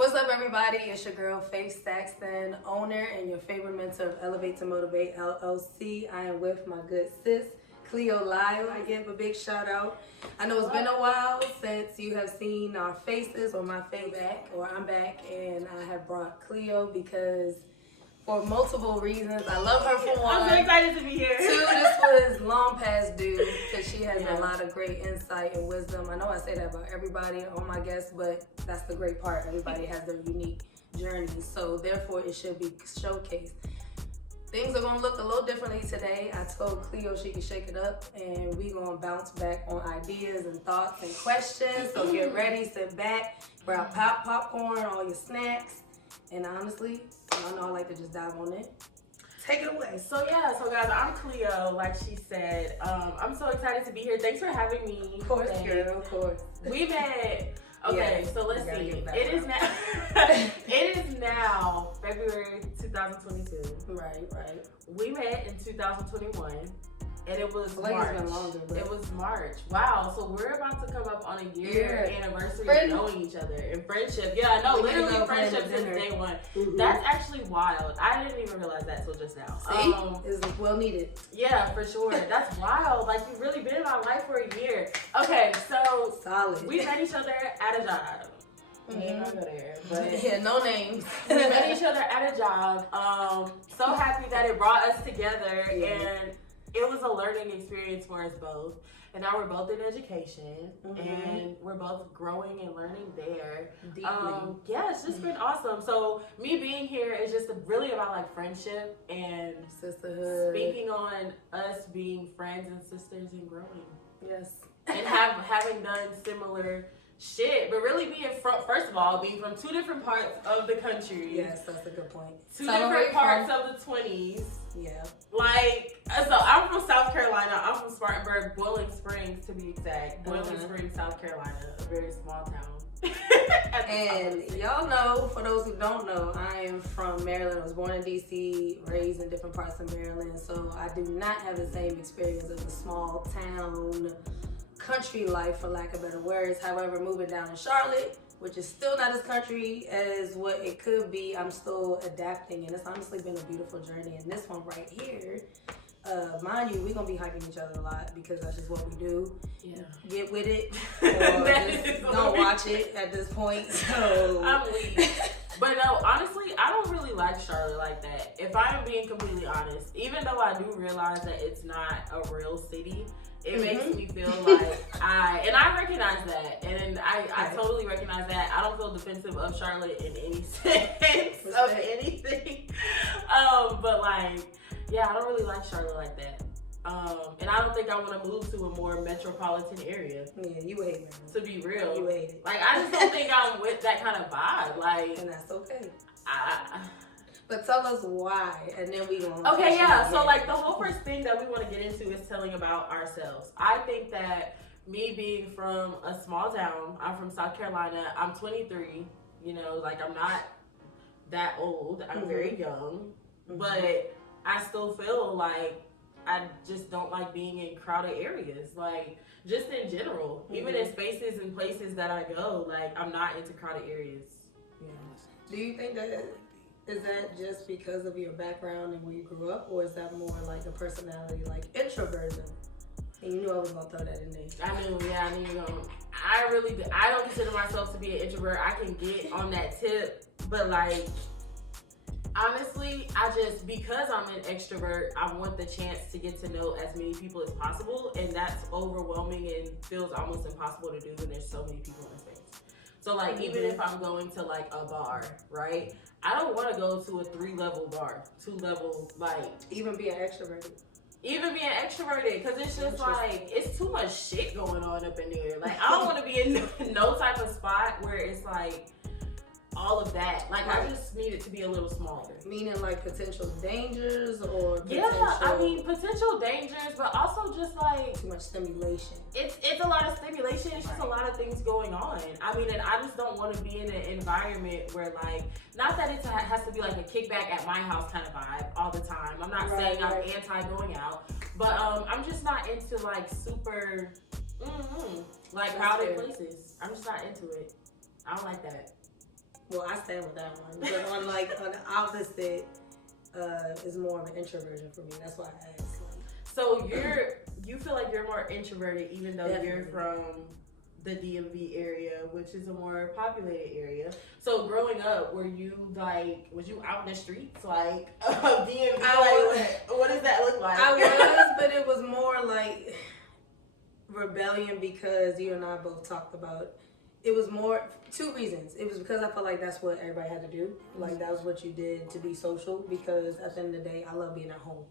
What's up, everybody? It's your girl, Faith Saxton, owner and your favorite mentor of Elevate to Motivate LLC. I am with my good sis, Cleo Lyles. I give a big shout out. I know it's been a while since you have seen our faces or my face back, or I'm back, and I have brought Cleo because for multiple reasons. I love her for one. I'm so excited to be here. Two, this was long past due because she has a lot of great insight and wisdom. I know I say that about everybody, all my guests, but that's the great part. Everybody has their unique journey, so therefore it should be showcased. Things are gonna look a little differently today. I told Cleo she could shake it up, and we gonna bounce back on ideas and thoughts and questions. So get ready, sit back, grab popcorn, all your snacks, and honestly, I know I like to just dive on it. Take it away. So guys, I'm Cleo, like she said. I'm so excited to be here. Thanks for having me. Of course, girl, of course. We met. Okay, so let's see. It is now. It is now February 2022. Right. We met in 2021, and it was like March. It's been longer, but... It was March. Wow. So we're about to come up on a year anniversary of knowing each other and friendship. Yeah, no, literally friendship since day one. Mm-hmm. That's actually wild. I didn't even realize that till just now. See? It's well needed. Yeah, for sure. That's wild. Like, you've really been in my life for a year. Okay, so solid. We met each other at a job. Mm-hmm. There, but yeah, no names. We met each other at a job. So happy that it brought us together, and it was a learning experience for us both. And now we're both in education, and we're both growing and learning there. Yeah, it's just been awesome. So me being here is just really about like friendship and sisterhood. Speaking on us being friends and sisters and growing. Yes. And having done similar shit, but really being first of all, being from two different parts of the country. Yes, that's a good point. Two different parts of the 20s. Yeah. Like, so I'm from South Carolina. I'm from Spartanburg, Boiling Springs to be exact. Boiling Springs, South Carolina, a very small town. And y'all know, for those who don't know, I am from Maryland. I was born in DC, raised in different parts of Maryland, so I do not have the same experience of a small town country life, for lack of better words. However, moving down to Charlotte, which is still not as country as what it could be, I'm still adapting, and it's honestly been a beautiful journey. And this one right here, mind you, we're gonna be hyping each other a lot because that's just what we do. Yeah. Get with it, or just don't watch it at this point. So I'm weak. But no, honestly, I don't really like Charlotte like that. If I am being completely honest, even though I do realize that it's not a real city, it makes me feel like I recognize that, and I totally recognize that. I don't feel defensive of Charlotte in any sense of anything. But like, yeah, I don't really like Charlotte like that. And I don't think I want to move to a more metropolitan area. Yeah, you hate it. To be real, you hate it. Like, I just don't think I'm with that kind of vibe. Like, and that's okay. But tell us why, and then we gonna. Okay, yeah. So like the whole first thing that we want to get into is telling about ourselves. I think that me being from a small town, I'm from South Carolina. I'm 23. You know, like I'm not that old. I'm very young, but I still feel like I just don't like being in crowded areas. Like just in general, even in spaces and places that I go, like I'm not into crowded areas. Yeah. Do you think that? Is that just because of your background and where you grew up, or is that more like a personality, like introversion? And you knew I was gonna throw that in there. I knew you were gonna. I don't consider myself to be an introvert. I can get on that tip, but like, honestly, because I'm an extrovert, I want the chance to get to know as many people as possible, and that's overwhelming and feels almost impossible to do when there's so many people in the space. So like, even if I'm going to like a bar, right? I don't want to go to a 3-level bar, 2-level, like... Even being extroverted, because it's just like, it's too much shit going on up in there. Like, I don't want to be in no type of spot where it's like, all of that. Like, I just need it to be a little smaller. Meaning like potential dangers or potential dangers, but also just like... Too much stimulation. It's a lot of stimulation. It's just a lot of things going on. I mean, and I just don't want to be in an environment where like, not that it has to be like a kickback at my house kind of vibe all the time. I'm not saying I'm anti going out, but I'm just not into like super, like crowded places. I'm just not into it. I don't like that. Well, I stand with that one. But on the opposite, is more of an introversion for me. That's why I asked. So you feel like you're more introverted, even though Definitely. you're from the DMV area, which is a more populated area. So growing up, was you out in the streets like DMV? What does that look like? I was, but it was more like rebellion because you and I both talked about. It was more 2 reasons. It was because I felt like that's what everybody had to do. Like that was what you did to be social. Because at the end of the day, I love being at home.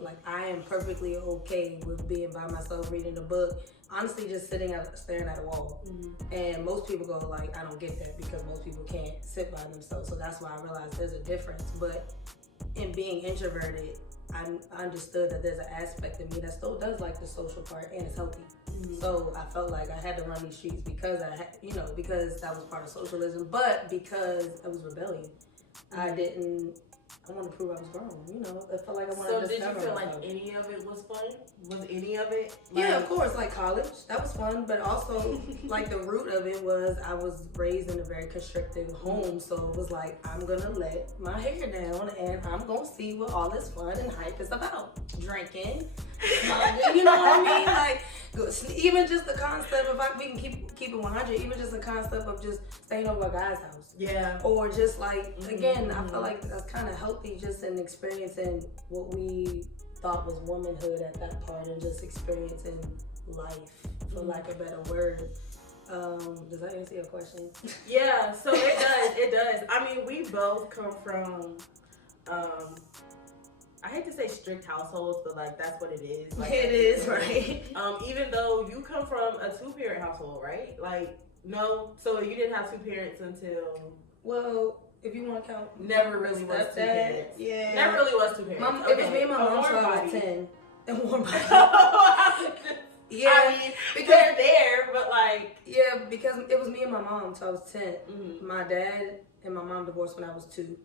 Like I am perfectly okay with being by myself, reading a book. Honestly, just staring at a wall. And most people go like, I don't get that because most people can't sit by themselves. So that's why I realized there's a difference. But in being introverted, I understood that there's an aspect of me that still does like the social part and it's healthy. So I felt like I had to run these streets because because that was part of socialism, but because it was rebellion. I want to prove I was grown, I felt like I wanted to discover. So did you feel like any of it was fun? Was any of it? Yeah, of course, like college, that was fun, but also like the root of it was I was raised in a very constricted home, so it was like, I'm gonna let my hair down and I'm gonna see what all this fun and hype is about. Drinking, smoking, you know what I mean? Like, even just the concept of, we can keep it 100, even just the concept of just staying over a guy's house. Yeah. Or just like, again, I feel like that's kind of healthy just in experiencing what we thought was womanhood at that part and just experiencing life, for lack of a better word. Does that answer your question? Yeah, so it does. I mean, we both come from, I hate to say strict households, but like that's what it is. Like, it is, right? Even though you come from a 2-parent household, right? Like, no, so you didn't have 2 parents until. Well, if you want to count, never really was 2 parents. Yeah, never really was 2 parents. It was me and my mom till I was 10. And warm body. Yeah, I mean, because they're there, but like. Yeah, because it was me and my mom till I was 10. My dad and my mom divorced when I was 2.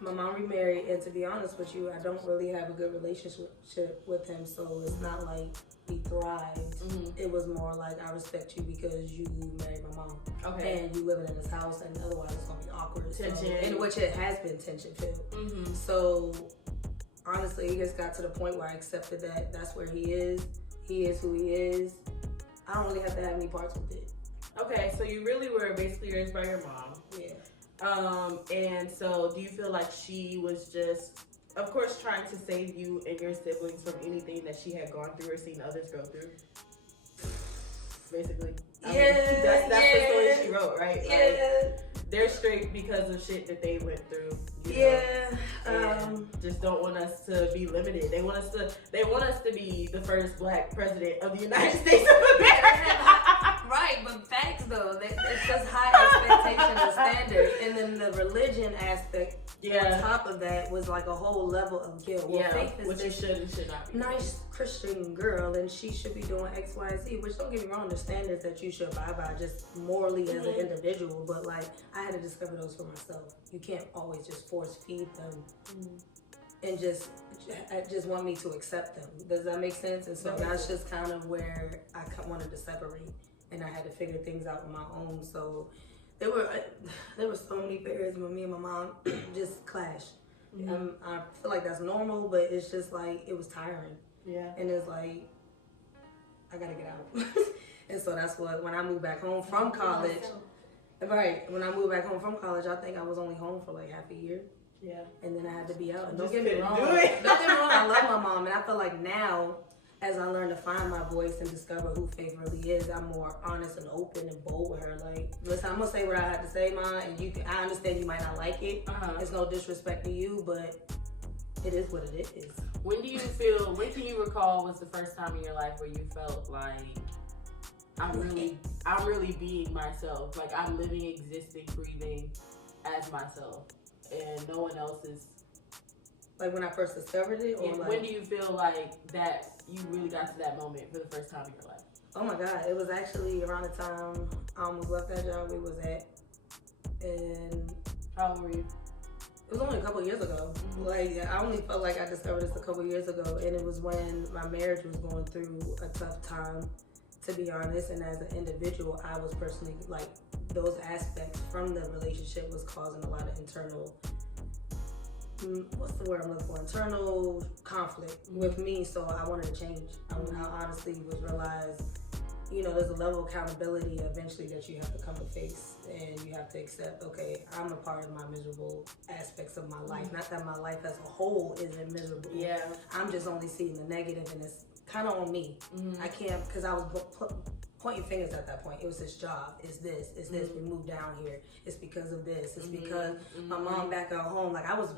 My mom remarried, and to be honest with you, I don't really have a good relationship with him, so it's not like we thrived. It was more like, I respect you because you married my mom. Okay. And you living in this house, and otherwise it's going to be awkward. Tension. In which it has been tension-filled. So, honestly, it just got to the point where I accepted that that's where he is. He is who he is. I don't really have to have any parts with it. Okay, so you really were basically raised by your mom. Yeah. And so do you feel like she was just, of course, trying to save you and your siblings from anything that she had gone through or seen others go through? Basically. I mean, that's the story she wrote, right? Yeah. Like, they're strict because of shit that they went through. Just don't want us to be limited. They want us to be the first Black president of the United States of America. Right, but facts though, it's just high expectation and standard, and then the religion aspect on top of that was like a whole level of guilt. Well, faith is which you should not be. Nice Christian girl, and she should be doing X, Y, Z. Which, don't get me wrong, there's standards that you should abide by just morally as an individual. But like, I had to discover those for myself. You can't always just force feed them and just want me to accept them. Does that make sense? And so that's just kind of where I wanted to separate. And I had to figure things out on my own. So there were so many periods when me and my mom just clashed. I feel like that's normal, but it's just like, it was tiring. Yeah. And it's like, I gotta get out. And so that's what, when I moved back home from college, when I moved back home from college, I think I was only home for like half a year. Yeah. And then I had to be out. And don't get me wrong, I love my mom. And I feel like now, as I learn to find my voice and discover who Faith really is, I'm more honest and open and bold with her. Like, listen, I'm gonna say what I have to say, Ma, and I understand you might not like it. It's no disrespect to you, but it is what it is. When can you recall was the first time in your life where you felt like, I'm really being myself. Like, I'm living, existing, breathing as myself, and no one else is. Like when I first discovered it? Or when do you feel like that you really got to that moment for the first time in your life? Oh my God, it was actually around the time I almost left that job we was at. And how old were you? It was only a couple years ago. Like, I only felt like I discovered this a couple years ago, and it was when my marriage was going through a tough time to be honest. And as an individual, I was personally like, those aspects from the relationship was causing a lot of internal, what's the word I'm looking for? Internal conflict with me. So I wanted to change. I honestly was realized, you know, there's a level of accountability eventually that you have to come to face, and you have to accept, okay, I'm a part of my miserable aspects of my life. Not that my life as a whole isn't miserable. Yeah. I'm just only seeing the negative, and it's kind of on me. I can't, because I was pointing fingers at that point. It was this job, it's this, we moved down here, it's because of this, it's because my mom back at home, like I was